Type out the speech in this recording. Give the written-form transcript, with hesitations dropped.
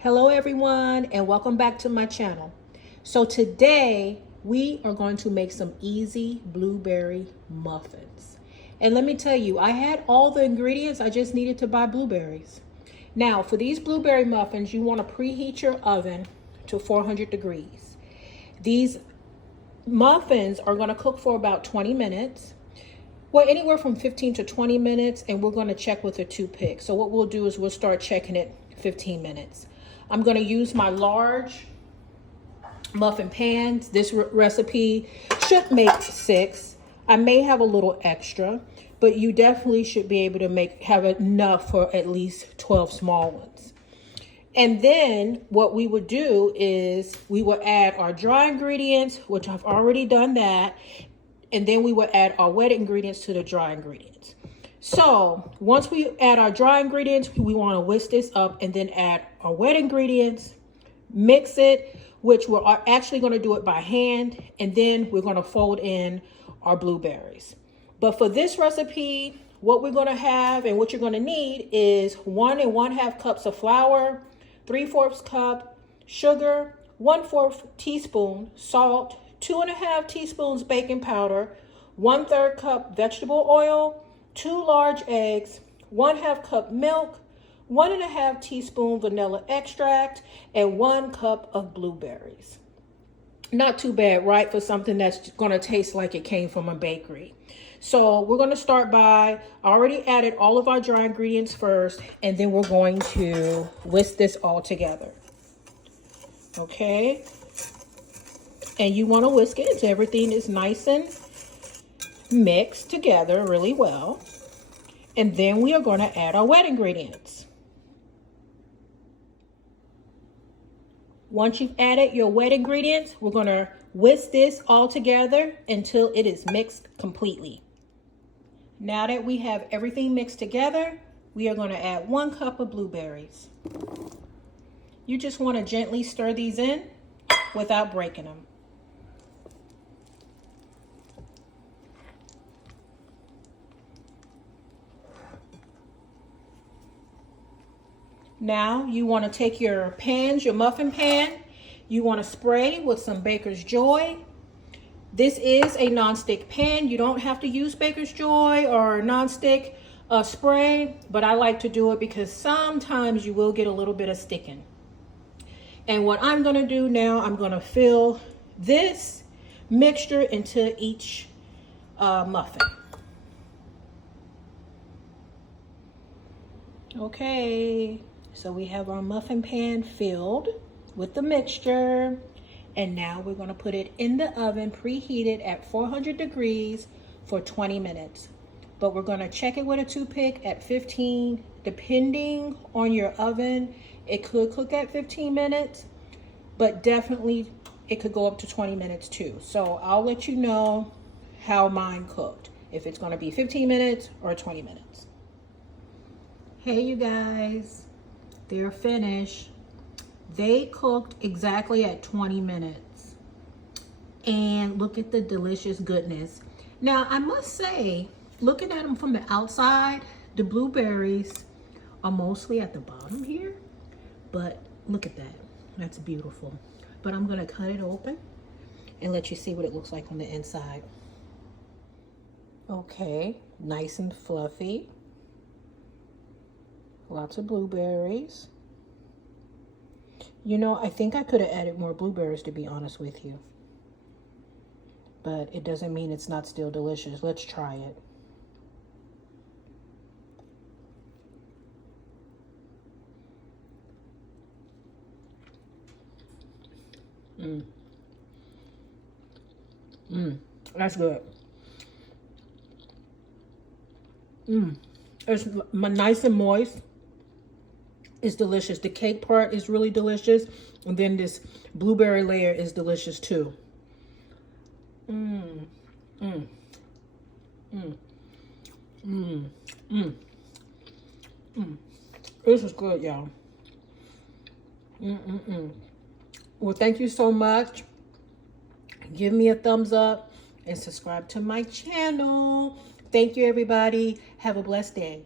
Hello everyone and welcome back to my channel. So today we are going to make some easy blueberry muffins. And let me tell you, I had all the ingredients, I just needed to buy blueberries. Now for these blueberry muffins, you want to preheat your oven to 400 degrees. These muffins are going to cook for about 20 minutes. Well, anywhere from 15 to 20 minutes, and we're going to check with a toothpick. So what we'll do is we'll start checking it 15 minutes. I'm going to use my large muffin pans. This recipe should make 6. I may have a little extra, but you definitely should be able to have enough for at least 12 small ones. And then what we would do is we will add our dry ingredients, which I've already done that. And then we will add our wet ingredients to the dry ingredients. So once we add our dry ingredients, we want to whisk this up and then add our wet ingredients, mix it, which we're actually going to do it by hand. And then we're going to fold in our blueberries. But for this recipe, what we're going to have and what you're going to need is 1 1/2 cups of flour, 3/4 cup sugar, 1/4 teaspoon salt, 2 1/2 teaspoons baking powder, 1/3 cup vegetable oil, 2 large eggs, 1/2 cup milk, 1 1/2 teaspoon vanilla extract, and 1 cup of blueberries. Not too bad, right? For something that's going to taste like it came from a bakery. So we're going to start by, I already added all of our dry ingredients first, and then we're going to whisk this all together. Okay. And you want to whisk it until everything is nice and mixed together really well. And then we are going to add our wet ingredients. Once you've added your wet ingredients, we're going to whisk this all together until it is mixed completely. Now that we have everything mixed together, we are going to add 1 cup of blueberries. You just want to gently stir these in without breaking them. Now you want to take your pans, your muffin pan, you want to spray with some Baker's Joy. This is a nonstick pan. You don't have to use Baker's Joy or nonstick spray, but I like to do it because sometimes you will get a little bit of sticking. And what I'm going to do now, I'm going to fill this mixture into each muffin. Okay. So we have our muffin pan filled with the mixture, and now we're going to put it in the oven preheated at 400 degrees for 20 minutes. But we're going to check it with a toothpick at 15, depending on your oven. It could cook at 15 minutes, but definitely it could go up to 20 minutes too. So I'll let you know how mine cooked, if it's going to be 15 minutes or 20 minutes. Hey, you guys. They're finished. They cooked exactly at 20 minutes. And look at the delicious goodness. Now, I must say, looking at them from the outside, the blueberries are mostly at the bottom here. But look at that. That's beautiful. But I'm going to cut it open and let you see what it looks like on the inside. Okay, nice and fluffy. Lots of blueberries. You know, I think I could have added more blueberries, to be honest with you. But it doesn't mean it's not still delicious. Let's try it. That's good. It's nice and moist. It's delicious. The cake part is really delicious. And then this blueberry layer is delicious too. This is good, y'all. Well, thank you so much. Give me a thumbs up and subscribe to my channel. Thank you, everybody. Have a blessed day.